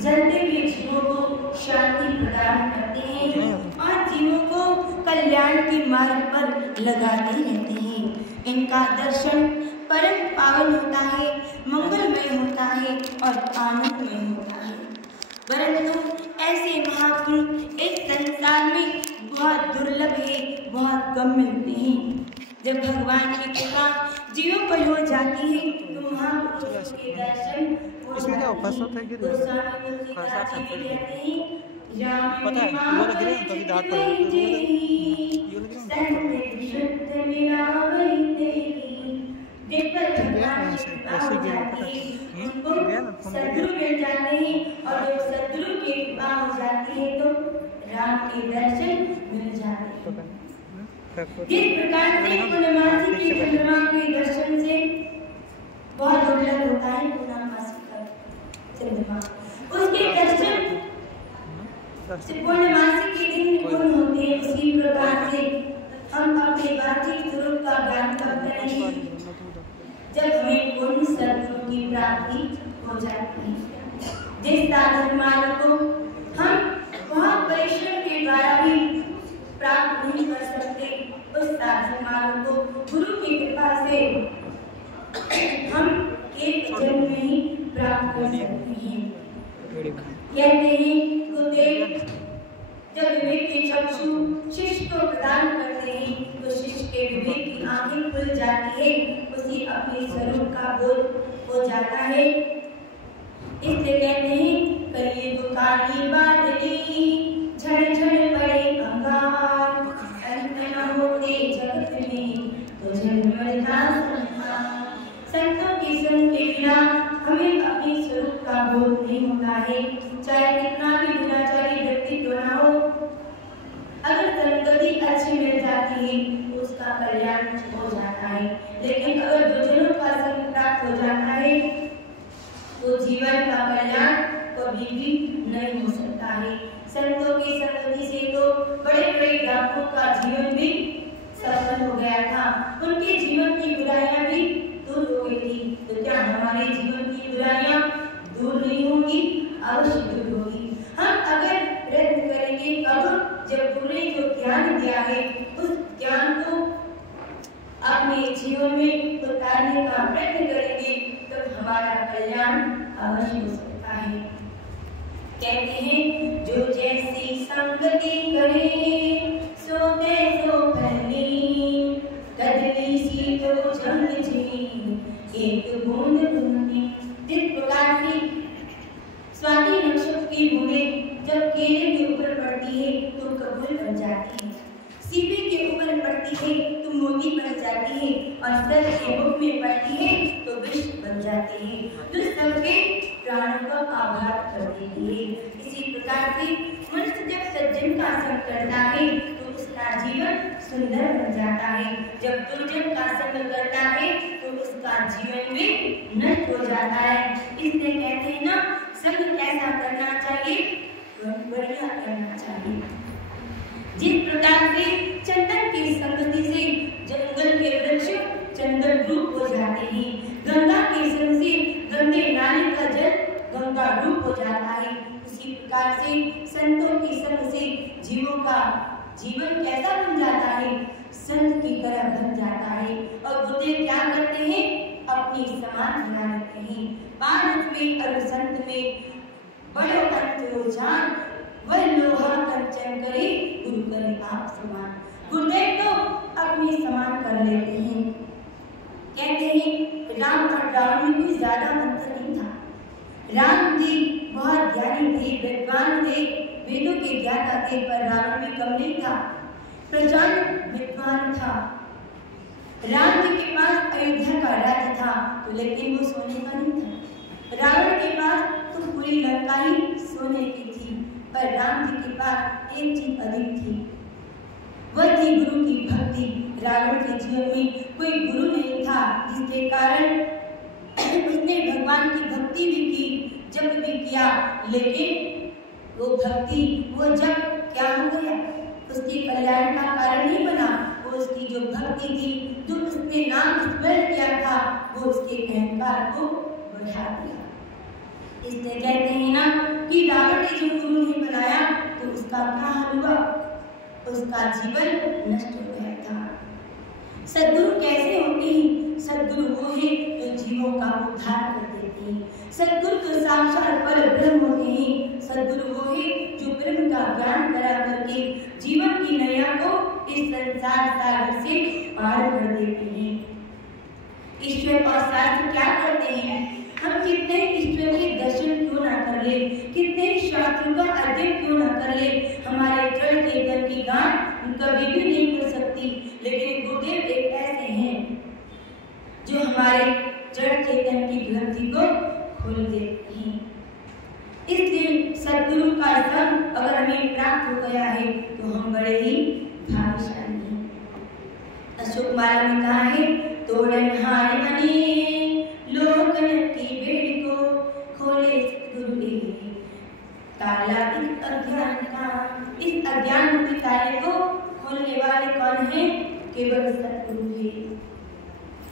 जलते हुए जीवों को शांति प्रदान करते हैं और जीवों को कल्याण के मार्ग पर लगाते रहते हैं। इनका दर्शन परम पावन होता है, मंगलमय होता है और आनंदमय होता है। परंतु ऐसे महापुरुष इस संसार में बहुत दुर्लभ है, बहुत कम मिलते हैं। जब भगवान की कृपा जीवों पर हो जाती है तो महापुरुषों के दर्शन हो जाते हैं। गोस्वामी तुलसीदास जी भी कहते हैं, पता है वो लग रहे हैं कभी दांत सद्गुरु मिल जाते हैं और जब सद्गुरु की कृपा हो जाती है तो राम के दर्शन मिल जाते हैं। जिस प्रकार से पूर्णमासी के चंद्रमा के दर्शन से बहुत दुर्लभ होता है पूर्णमासी का चंद्रमा, उसके दर्शन पूर्णमासी के दिन पूर्ण होते हैं। उसी प्रकार से हम अपने वास्तविक स्वरूप का ज्ञान कब करेंगे? जब हमें पूर्ण सद्गुरु की प्राप्ति हो जाती है। जिस साधन मार्ग को हम बहुत परिश्रम के द्वारा भी प्राप्त नहीं कर सकते, उस साधन मार्ग को गुरु की कृपा से हम एक जन्म में ही प्राप्त कर सकते हैं। कहते हैं गुरुदेव जब विवेक के चक्षु शिष्य को प्रदान करते हैं तो शिष्य के विवेक की आंखें खुल जाती है, उसे अपने स्वरूप का बोध हो जाता है। इसलिए कहते हैं कलियुग काली बादली झड़ झड़ पड़े अंगार, अंत न होते जगत में तो जन्मता संसार। संतों की संग के बिना हमें अपने स्वरूप का बोध नहीं होता है, चाहे कितना भी दुराचारी व्यक्ति क्यों न हो। अगर संगति अच्छी मिल जाती है तो उसका कल्याण हो जाता है, लेकिन अगर दुर्जनों का संग प्राप्त हो जाता है तो जीवन का कल्याण कभी भी नहीं हो सकता है। संतों की संगति से तो बड़े बड़े डाकुओं का जीवन भी सफल हो गया था, उनके जीवन की बुराइयां भी दूर हो गई थी। तो क्या हमारे जीवन की बुराइयां दूर नहीं होगी? अवश्य दूर होगी। हम अगर प्रयत्न करेंगे कब, जब गुरु ने जो ज्ञान दिया है उस ज्ञान को अपने जीवन में उतारने का प्रयत्न करेंगे तो हमारा कल्याण अवश्य हो सकता है। कहते हैं जो जैसी संगति करे सो तैसो फली, कदली सी तो जंग जिनी एक बूंद बूंदी। जिस प्रकार की स्वाति नक्षत्र की बूंदें जब केले के ऊपर पड़ती है तो कबूल बन जाती है, सीपे के ऊपर पड़ती है तो मोती बन जाती है और सर के मुख में पड़ती है तो विष बन जाती है, जो सबके प्राणों का आघात कर देती है। इसी प्रकार से मनुष्य जब सज्जन का संग करता है तो उसका जीवन सुंदर बन जाता है, जब दुर्जन का संग करता है तो उसका जीवन भी नष्ट हो जाता है। इसलिए कहते हैं ना, संग कैसा करना चाहिए? बढ़िया करना चाहिए। जिस प्रकार से चंदन की संगति से जंगल के वृक्ष चंदन रूप हो जाते हैं, गंगा के संग से गंगे नाले का जल गंगा रूप हो जाता है, उसी प्रकार से संतों की संग से जीवों का जीवन कैसा बन जाता है? संत की तरह बन जाता है। और गुरुदेव क्या करते हैं? अपनी समाज बना लेते हैं। पारस में और संत में बड़ो अंत हो जान, वह लोहा कंचन करे गुरु करे आप समान। गुरुदेव तो अपनी समान कर लेते हैं। कहते हैं राम और रावण में कोई ज्यादा अंतर नहीं था। राम जी बहुत ज्ञानी थे, विद्वान थे, वेदों के ज्ञाता थे, पर रावण भी कम नहीं था, प्रचंड विद्वान था। राम जी के पास अयोध्या का राज्य था तो लेकिन वो सोने का नहीं था। रावण के पास तो पूरी लंका ही सोने की थी, पर राम जी के पास एक चीज अधिक थी, वह थी गुरु की भक्ति। रावण के जीवन में कोई गुरु नहीं था, जिसके कारण उसने भगवान की भक्ति भी की, जप भी किया, लेकिन वो भक्ति वो जप क्या हो गया? उसके कल्याण का कारण नहीं बना। वो उसकी जो भक्ति थी, जो उसने नाम स्मरण किया था, वो उसके अहंकार को बढ़ा दिया। इसलिए कहते हैं ना कि उसका जीवन नष्ट हो गया था। सद्गुरु कैसे होते हैं? सद्गुरु वो है जो जीवों का उद्धार कर देते हैं। सद्गुरु तो साक्षात पर ब्रह्म होते हैं। सद्गुरु वो है जो ब्रह्म का ज्ञान करा करके जीवन की नैया को इस संसार सागर से पार कर देते हैं। ईश्वर और शास्त्र क्या करते हैं? हम कितने ईश्वर के दर्शन क्यों ना कर ले, कितने शास्त्रों का अध्ययन क्यों ना कर ले, हमारे जड़ चेतन की गांठ कभी भी नहीं खुल सकती। लेकिन गुरुदेव एक ऐसे हैं जो हमारे जड़ चेतन की ग्रंथि को खोल देते हैं। इसलिए सद्गुरु का संग अगर हमें प्राप्त हो गया है तो हम बड़े ही भाग्यशाली हैं। अशोक माला में कहा है, तोड़न हार बने लोकन की बेड़ी को खोले सद्गुरु के ताला इस अज्ञान का। इस अज्ञान रूपी ताले को खोलने वाले कौन है? केवल सद्गुरु है।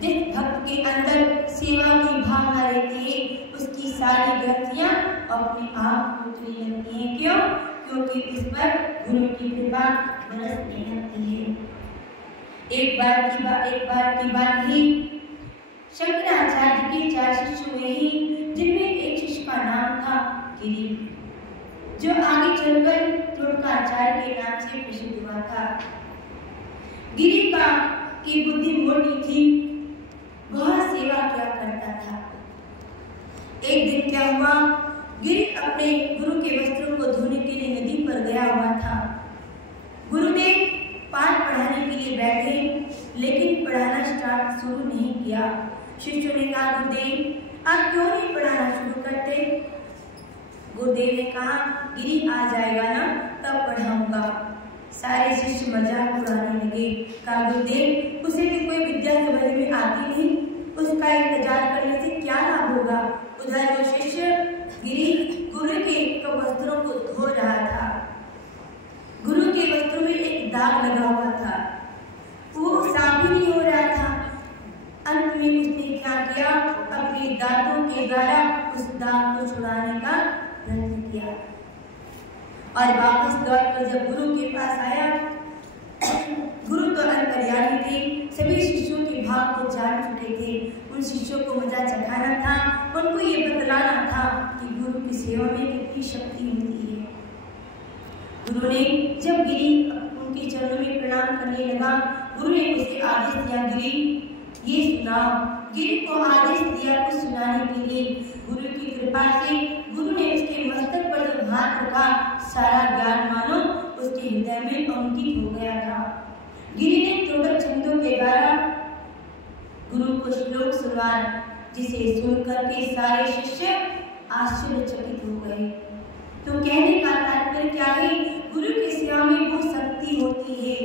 जिस भक्त के अंदर सेवा की भावना रहती है उसकी सारी ग्रंथियां अपने आप खुलने लगती हैं। क्यों? क्योंकि इस पर गुरु की कृपा बरसने लगती है। एक बार की बात ही शंकराचार्य के 4 शिष्य हुए ही, जिनमें एक शिष्य का नाम था गिरी, जो आगे चलकर त्रोटकाचार्य के नाम से प्रसिद्ध हुआ था। गिरी की बुद्धि मोटी थी, बहुत सेवा किया करता था। एक दिन क्या हुआ, गिरी अपने गुरु के वस्त्रों को धोने के लिए नदी पर गया हुआ था। गुरुदेव पाठ पढ़ाने के लिए बैठे, लेकिन पढ़ाना शुरू नहीं किया। शिष्यों ने कहा, गुरुदेव आप क्यों नहीं पढ़ाना शुरू करते? गुरुदेव ने कहा, गिरी आ जाएगा ना तब पढ़ाऊंगा। सारे शिष्य मजाक उड़ाने लगे। कहा, गुरुदेव उसे भी कोई विद्या समझ में आती नहीं, उसका इंतजार करने से क्या लाभ होगा? उधर वो शिष्य गिरी गुरु के वस्त्रों को धो रहा था। गुरु के वस्त्रों में एक दाग लगा हुआ था, वो साफ ही नहीं हो रहा था। अंत में उसने क्या किया, अपने दांतों के द्वारा उस दाग को छुड़ाने का प्रयत्न किया और वापस लौटकर जब गुरु के पास आया, गुरु तो अंतर्यामी थे, सभी शिष्यों के भाव को जान चुके थे। उन शिष्यों को मजा चखाना था, उनको ये बतलाना था कि गुरु की सेवा में कितनी शक्ति होती है। गुरु ने जब गिरी उनके चरणों में प्रणाम करने लगा, गुरु ने उसे आदेश दिया, गिरी ये सुनाओ। गिरी को आदेश दिया कुछ सुनाने के लिए। गुरु की कृपा से गुरु ने उसके मस्तक पर जब हाथ रखा, सारा ज्ञान मानो उसके हृदय में अंकित हो गया था। गिरी ने त्रोटक छंदों के द्वारा गुरु को श्लोक सुनवाया, जिसे सुनकर के सारे शिष्य आश्चर्यचकित हो गए। तो कहने का तात्पर्य क्या है? गुरु की सेवा में वो शक्ति होती है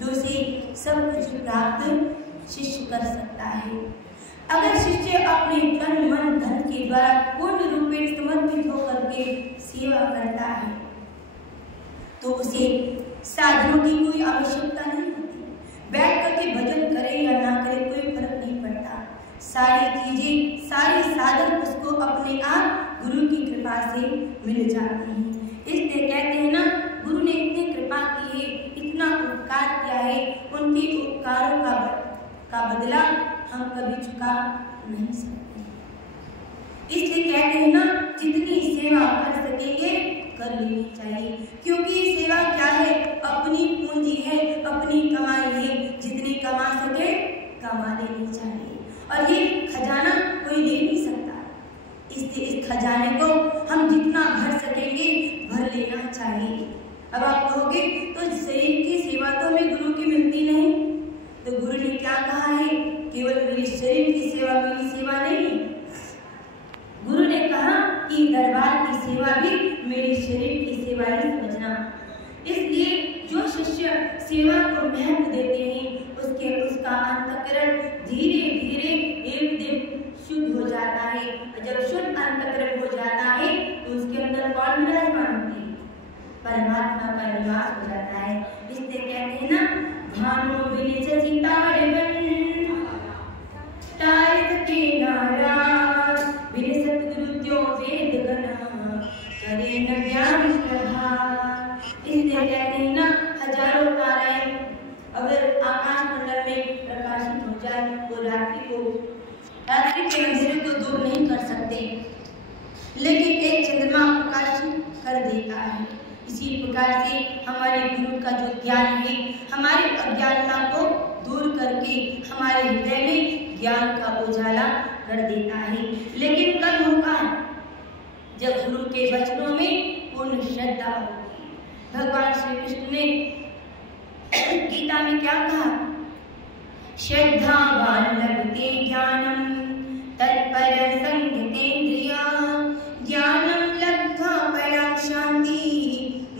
जो से सब कुछ प्राप्त शिष्य कर सकता है। अगर शिष्य अपने तन मन धन के द्वारा पूर्ण रूप में समर्पित होकर के सेवा करता है तो उसे साधनों की कोई आवश्यकता नहीं होती। बैठ करके भजन करे या ना करे कोई फर्क नहीं पड़ता। सारी चीजें, सारे साधन उसको अपने आप गुरु की कृपा से मिल जाते हैं। इसलिए कहते हैं ना, गुरु ने इतनी कृपा की है, इतना उपकार किया है, उनके उपकारों का बदला हम कभी चुका नहीं सकते। इसलिए कहते हैं ना, जितनी सेवा कर सकेंगे कर लेनी चाहिए, क्योंकि सेवा क्या है? अपनी पूंजी है, अपनी कमाई है, जितनी कमा सके कमा लेनी चाहिए और ये खजाना कोई दे नहीं सकता। इसलिए इस खजाने को हम जितना भर सकेंगे भर लेना चाहिए। अब आप कहोगे तो शरीर की सेवा तो हमें गुरु की मिलती नहीं, तो गुरु ने क्या कहा है? केवल मेरे शरीर की सेवा मेरी सेवा नहीं, गुरु ने कहा कि दरबार की सेवा भी मेरे शरीर की सेवा ही समझना। इसलिए जो शिष्य सेवा को महत्व देते हैं उसका अंतःकरण धीरे धीरे एक दिन शुद्ध हो जाता है। जब शुद्ध अंतःकरण हो जाता है तो उसके अंदर कौन विराजमान होती है? परमात्मा का निवास हो जाता है। इसलिए कहते हैं ना, भानु बिन सचितार बन तारक के नाराज, बिन सतगुरु त्यो वेद गना करे न ज्ञान प्रभा। इसलिए कहते हैं ना, हजारों कर देता है। इसी प्रकार से हमारे गुरु का जो ज्ञान है हमारी अज्ञानता को दूर करके हमारे हृदय में ज्ञान का उजाला कर देता है। लेकिन कब होगा? जब गुरु के वचनों में पूर्ण श्रद्धा होगी। भगवान श्री कृष्ण ने गीता में क्या कहा? श्रद्धावान लभते ज्ञानम तत्पर संगतेन्द्रिया ज्ञानम लब्ध्वा परां शांति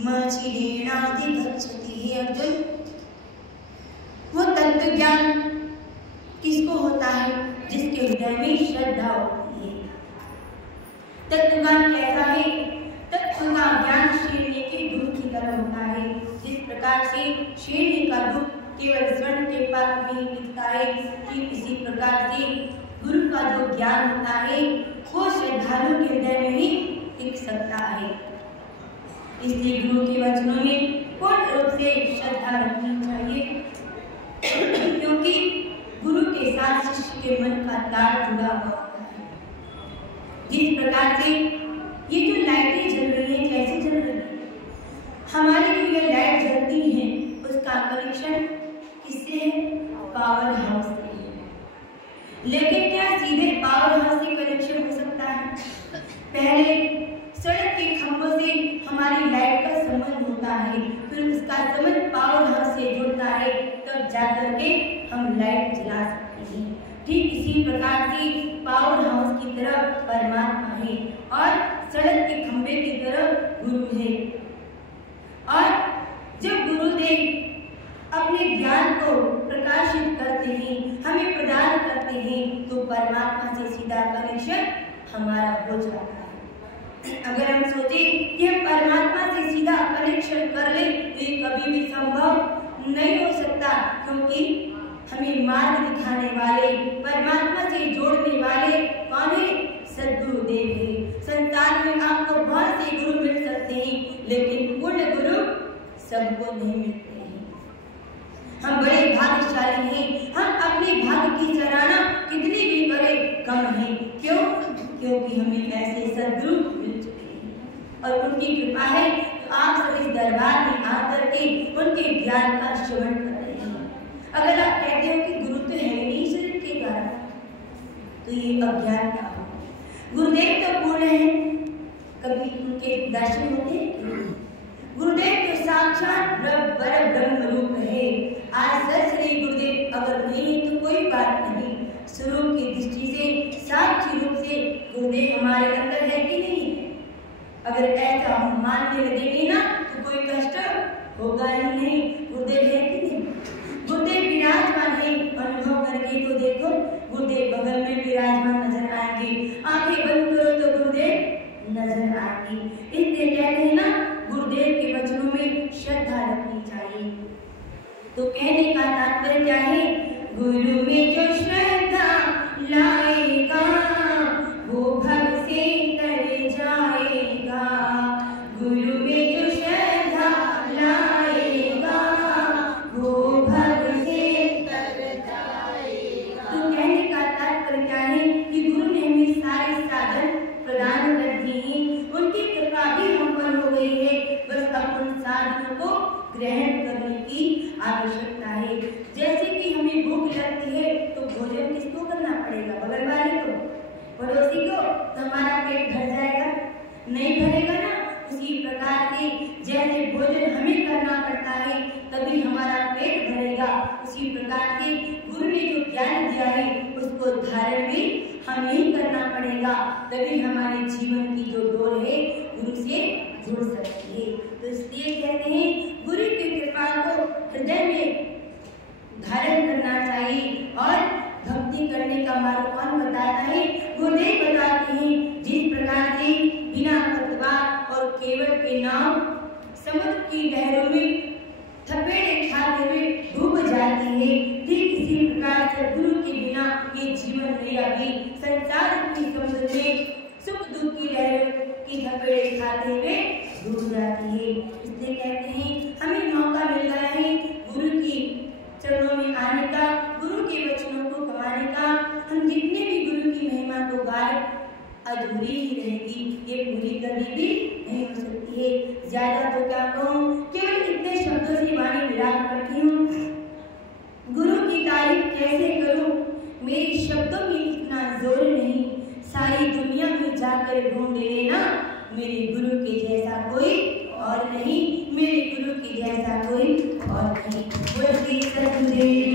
मचिरेणाधिगच्छति। अर्जुन, वो तत्व ज्ञान किसको होता है? जिसके हृदय में श्रद्धा होती है। तत्व ज्ञान कैसा है? तत्व का ज्ञान शीरने के दूध की तरह होता है। जिस प्रकार से शीरने का दूध केवल स्वर्ण के पात्र में ही टिकता है, ठीक इसी प्रकार से गुरु का जो ज्ञान होता है वो श्रद्धालु के हृदय में ही टिक सकता है। इसलिए गुरु के वचनों में पूर्ण रूप से श्रद्धा रखनी चाहिए, क्योंकि गुरु के साथ शिष्य के मन का तार जुड़ा हुआ होता है। जिस प्रकार से ये जो लाइटें जल रही हैं, कैसे जल रही है? हमारी जो ये लाइट जलती है उसका कनेक्शन किससे है? पावर हाउस से है। लेकिन क्या सीधे पावर हाउस से कनेक्शन हो सकता है? पहले सड़क के खंभों से हमारी लाइट का संबंध होता है, फिर उसका संबंध पावर हाउस से जुड़ता है, तब जाकर के हम लाइट जला सकते हैं। ठीक इसी प्रकार से पावर हाउस की तरफ परमात्मा है और सड़क के खंभे की तरफ गुरु है। और जब गुरुदेव अपने ज्ञान को प्रकाशित करते हैं, हमें प्रदान करते हैं, तो परमात्मा से सीधा कनेक्शन हमारा हो जाता है। अगर हम सोचें कि हम परमात्मा से सीधा कनेक्शन कर ले तो ये कभी भी संभव नहीं हो सकता, क्योंकि हमें मार्ग दिखाने वाले, परमात्मा से जोड़ने वाले कौन है? सद्गुरुदेव है। संसार में आपको बहुत से गुरु मिल सकते हैं, लेकिन पूर्ण गुरु सबको नहीं मिलते हैं। हम बड़े भाग्यशाली हैं। हम अपने भाग्य की सराहना कितनी भी करें कम है। क्यों? क्योंकि हमें ऐसे सद्गुरु मिल चुके हैं और उनकी कृपा है। तो आप सब इस दरबार में आकर के उनके ज्ञान का श्रवण कर रहे हैं। अगर आप कहते हो कि गुरु तो है नहीं शरीर के कारण, तो ये अज्ञान का हो। गुरुदेव तो पूर्ण है, कभी उनके दर्शन होते हैं? गुरुदेव तो साक्षात ब्रह्म रूप है। आज सच श्री गुरुदेव अगर नहीं है तो कोई बात नहीं, स्वरूप की दृष्टि से साक्षी रूप से गुरुदेव हमारे अंदर है कि नहीं है? अगर ऐसा हम मानने लगेंगे ना तो कोई कष्ट होगा ही नहीं। गुरुदेव है कि नहीं? गुरुदेव विराजमान है। अनुभव करके तो देखो, गुरुदेव बगल में विराजमान नजर आएंगे। आंखें बंद करो तो गुरुदेव नजर आएंगे। इसलिए कहते हैं ना, गुरुदेव के वचनों में श्रद्धा रखनी चाहिए। तो कहने का तात्पर्य क्या है? गुरु में जो श्रद्धा लाएगा वो भव से तर जाएगा। गुरु में जो श्रद्धा लाएगा वो भव से तर जाएगा। तो कहने का तात्पर्य क्या है कि गुरु ने हमें सारे साधन प्रदान कर दिए हैं। उनकी कृपा भी हम पर हो गई है, बस अब उन साधनों को ग्रहण करने की आवश्यकता है। जैसे कि हमें भूख लगती है तो भोजन किसको करना पड़ेगा? बगल वाले को, पड़ोसी को, तो हमारा पेट भर जाएगा? नहीं भरेगा ना। उसी प्रकार से जैसे भोजन हमें करना पड़ता है तभी हमारा पेट भरेगा, उसी प्रकार से गुरु ने जो ज्ञान दिया है उसको धारण भी हमें ही करना पड़ेगा, तभी हमारे जीवन की जो डोर है गुरु से जुड़ सकती है। तो इसलिए कहते हैं गुरु की कृपा को हृदय में धारण करना चाहिए। और भक्ति करने का मार्ग कौन बताता है? गुरुदेव बताते हैं। जिस प्रकार से बिना पतवार और केवट के नाव समुद्र की लहरों में थपेड़े खाते हुए डूब जाती है, ठीक इसी प्रकार से गुरु के बिना ये जीवन नैया भी संसार की समुद्र में सुख दुख की लहरों की थपेड़े खाते हुए डूब जाती है। इसलिए कहते हैं हमें मौका मिल रहा है गुरु की चरणों में आने का, गुरु के वचनों को कमाने का। हम जितने भी गुरु की महिमा को गाए अधूरी ही रहेगी, ये पूरी कभी भी नहीं हो सकती है। ज्यादा तो क्या कहूँ, केवल इतने शब्दों से वाणी विराट करती हूँ। गुरु की तारीफ कैसे करूँ, मेरे शब्दों में इतना जोर नहीं। सारी दुनिया में जाकर ढूंढ लेना, मेरे गुरु के जैसा कोई और नहीं, मेरे गुरु के जैसा कोई और नहीं। बोलिए सतगुरुदेव